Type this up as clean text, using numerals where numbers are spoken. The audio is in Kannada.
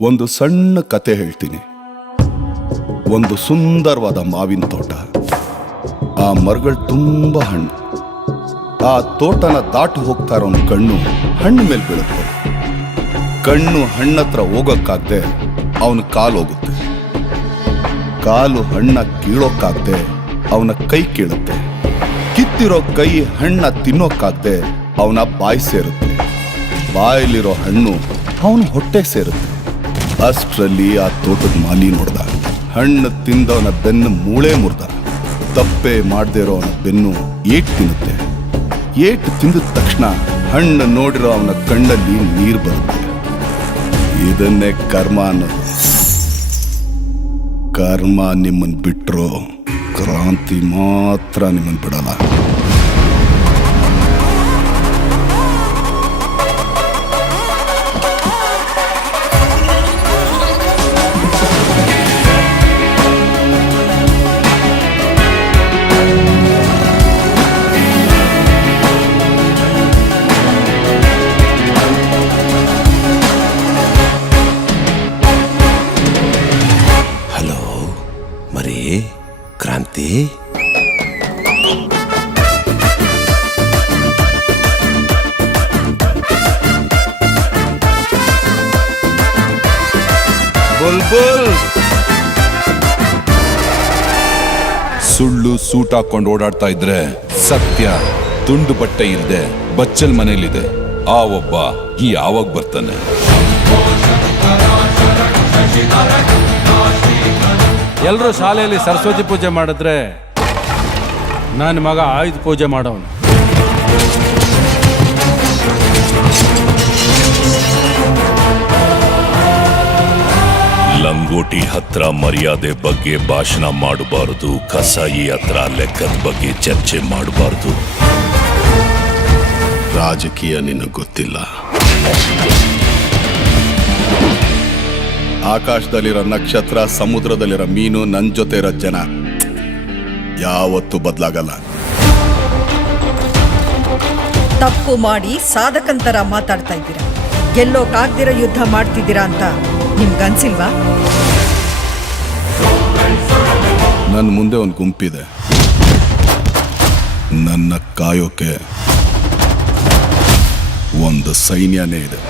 ಒಂದು ಸಣ್ಣ ಕತೆ ಹೇಳ್ತೀನಿ. ಒಂದು ಸುಂದರವಾದ ಮಾವಿನ ತೋಟ. ಆ ಮರಗಳು ತುಂಬ ಹಣ್ಣು. ಆ ತೋಟನ ದಾಟು ಹೋಗ್ತಾ ಇರೋನ್ ಕಣ್ಣು ಹಣ್ಣು ಮೇಲೆ ಬೀಳುತ್ತೆ. ಕಣ್ಣು ಹಣ್ಣತ್ರ ಹೋಗೋಕ್ಕಾಗದೆ ಅವನ ಕಾಲು ಹೋಗುತ್ತೆ. ಕಾಲು ಹಣ್ಣ ಕೀಳೋಕ್ಕಾಗದೆ ಅವನ ಕೈ ಕೀಳುತ್ತೆ. ಕಿತ್ತಿರೋ ಕೈ ಹಣ್ಣ ತಿನ್ನೋಕ್ಕಾಗದೆ ಅವನ ಬಾಯಿ ಸೇರುತ್ತೆ. ಬಾಯಲ್ಲಿರೋ ಹಣ್ಣು ಅವನ ಹೊಟ್ಟೆಗೆ ಸೇರುತ್ತೆ. ಅಷ್ಟರಲ್ಲಿ ಆ ತೋಟದ ಮಾಲಿ ನೋಡ್ದ. ಹಣ್ಣು ತಿಂದವನ ಬೆನ್ನು ಮೂಳೆ ಮುರ್ದ. ತಪ್ಪೆ ಮಾಡದೇ ಇರೋ ಅವನ ಬೆನ್ನು ಏಟು ತಿನ್ನುತ್ತೆ. ಏಟು ತಿಂದ ತಕ್ಷಣ ಹಣ್ಣು ನೋಡಿರೋ ಅವನ ಕಣ್ಣಲ್ಲಿ ನೀರು ಬರುತ್ತೆ. ಇದನ್ನೇ ಕರ್ಮ ಅನ್ನೋದು. ಕರ್ಮ ನಿಮ್ಮನ್ನು ಬಿಟ್ಟರು, ಕ್ರಾಂತಿ ಮಾತ್ರ ನಿಮ್ಮನ್ನು ಬಿಡಲ್ಲ. ಕ್ರಾಂತಿ, ಬುಲ್ಬುಲ್. ಸುಳ್ಳು ಸೂಟ್ ಹಾಕೊಂಡು ಓಡಾಡ್ತಾ ಇದ್ರೆ ಸತ್ಯ ತುಂಡು ಬಟ್ಟೆ ಇಲ್ಲದೆ ಬಚ್ಚಲ್ ಮನೇಲಿದೆ. ಆ ಒಬ್ಬ ಯಾವಾಗ ಬರ್ತಾನೆ? ಎಲ್ಲರೂ ಶಾಲೆಯಲ್ಲಿ ಸರಸ್ವತಿ ಪೂಜೆ ಮಾಡಿದ್ರೆ ನನ್ನ ಮಗ ಆಯುಧ ಪೂಜೆ ಮಾಡೋನು. ಲಂಗೋಟಿ ಹತ್ರ ಮರ್ಯಾದೆ ಬಗ್ಗೆ ಭಾಷಣ ಮಾಡಬಾರದು. ಕಸಾಯಿ ಹತ್ರ ಲೆಕ್ಕದ ಬಗ್ಗೆ ಚರ್ಚೆ ಮಾಡಬಾರದು. ರಾಜಕೀಯ ನಿನಗೆ ಗೊತ್ತಿಲ್ಲ. ಆಕಾಶದಲ್ಲಿರೋ ನಕ್ಷತ್ರ, ಸಮುದ್ರದಲ್ಲಿರೋ ಮೀನು, ನನ್ನ ಜೊತೆ ಇರೋ ಜನ ಯಾವತ್ತೂ ಬದಲಾಗಲ್ಲ. ತಪ್ಪು ಮಾಡಿ ಸಾಧಕಂತರ ಮಾತಾಡ್ತಾ ಇದ್ದೀರಾ. ಗೆಲ್ಲೋಕಾಗ್ದಿರೋ ಯುದ್ಧ ಮಾಡ್ತಿದ್ದೀರಾ ಅಂತ ನಿಮ್ಗನ್ಸಿಲ್ವಾ? ನನ್ನ ಮುಂದೆ ಒಂದು ಗುಂಪಿದೆ. ನನ್ನ ಕಾಯೋಕೆ ಒಂದು ಸೈನ್ಯನೇ ಇದೆ.